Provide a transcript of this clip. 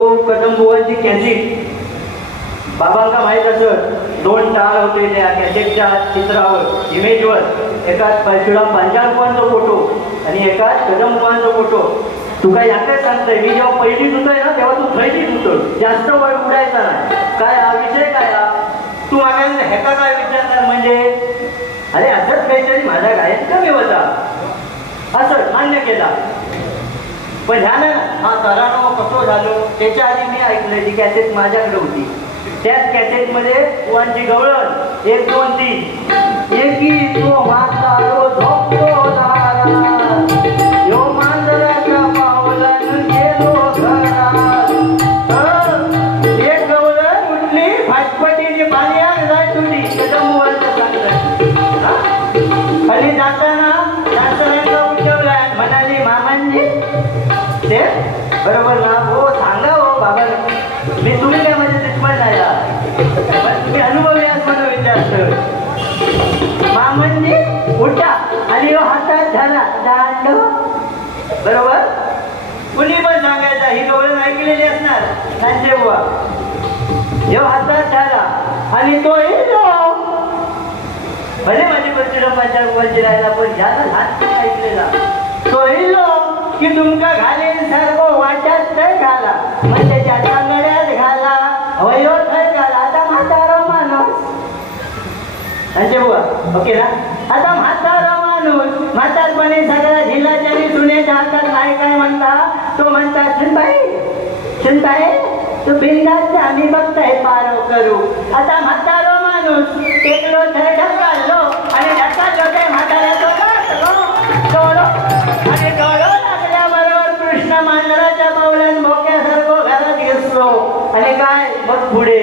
कदमबुवांची cassette बाबांका माहीत असत. 2 टाळ होते त्या कॅसेटच्या चित्रावर इमेजवर. एकात परशुराम पांचाळकरांचा फोटो आणि एकात कदमबुवांचा फोटो. तुका याकडे सांगतोय मी जेव्हा पहिलीत होतोय ना तेव्हा तू थैलीत होतो. जास्त वेळ उडायचा नाही. काय हा विषय काय हा तू मागायला ह्याका काय विचारणार म्हणजे अरे असंच काहीतरी माझा गायन कमी होता असं मान्य केला. पण ह्यानं हा तराणो कसो झालो त्याच्या आधी मी ऐकलं ती कॅसेट माझ्याकडे होती. त्याच कॅसेटमध्ये बुवांची गवळण 1 2 3 एकी तो म्हातारो झोपतो दारात यो मांजराच्या पावलानं गेलो घरात. एक गवळण उठली फाटपटीने पाण्यात जाय तुझी कदमबुवांचं सांगत. आणि जाताना शास्त्रांचा उठवला म्हणाली मामांजी ते बरोबर ना हो सांगा हो बाबा मी तुम्ही काय माझे दुश्मन नाही तुम्ही अनुभवी आहात म्हणून विचारतो. मामांनी उठा आणि हातात झाला दांड बरोबर. कुणी पण सांगायचा ही गवळण ऐकलेली असणार त्यांचे बुवा. जेव्हा हातात झाला आणि तो येतो भले माझी परशुरामाच्या बुवाची राहिला पण ज्याला हात ऐकलेला तो येलो की तुमका घालेल सर्व वाट्यात थंय घाला म्हणजे त्याच्या गड्यात घाला वयो थंय घाला. आता म्हातारा माणूस त्यांचे बुवा ओके ना. आता म्हातारा माणूस म्हातारपणे सगळ्या झिलाच्या सुनेच्या हातात नाही काय म्हणता तो म्हणता सुनताई तू बिंदास्त आम्ही बघताय पारव करू. आता म्हातारा माणूस टेकलो थंय ढकललो आणि ढकललो ते म्हाताऱ्याचं आणि गळो लागल्याबरोबर कृष्ण मांजराच्या पावलात भोक्यासारखं घरात घेसलो आणि काय मग पुढे